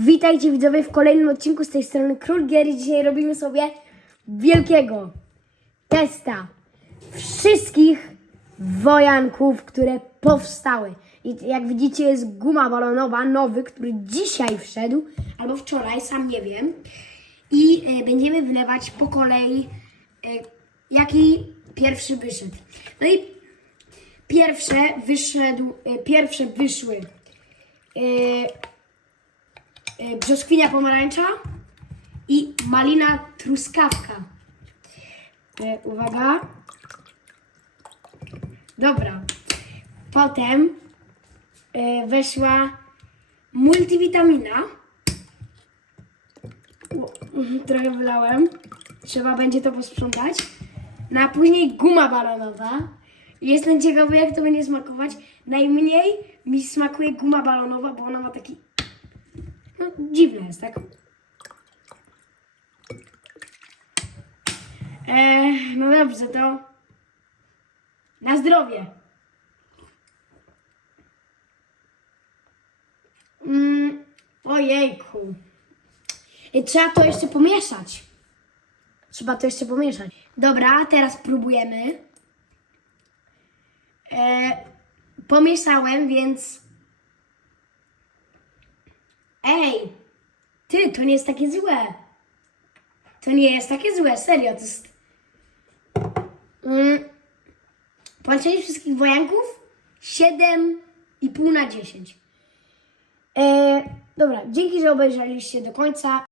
Witajcie widzowie w kolejnym odcinku z tej strony Król Gier i dzisiaj robimy sobie wielkiego testa wszystkich wojanków, które powstały. I jak widzicie jest guma balonowa, nowy, który dzisiaj wszedł, albo wczoraj, sam nie wiem. I e, będziemy wlewać po kolei, e, jaki pierwszy wyszedł. No i pierwsze wyszedł, e, pierwsze wyszły e, brzoskwinia pomarańcza i malina truskawka. E, uwaga. Dobra. Potem e, weszła multivitamina. Trochę wylałem. Trzeba będzie to posprzątać. No a później guma balonowa. Jestem ciekawy, jak to będzie smakować. Najmniej mi smakuje guma balonowa, bo ona ma taki no, dziwne jest, tak? E, no dobrze, to na zdrowie. Mm, ojejku. I trzeba to jeszcze pomieszać. Trzeba to jeszcze pomieszać. Dobra, teraz próbujemy. E, pomieszałem, więc Ej, ty, to nie jest takie złe. To nie jest takie złe, serio, to jest... Mm, Połączenie wszystkich wojanków 7,5 na 10. E, dobra, dzięki, że obejrzeliście do końca.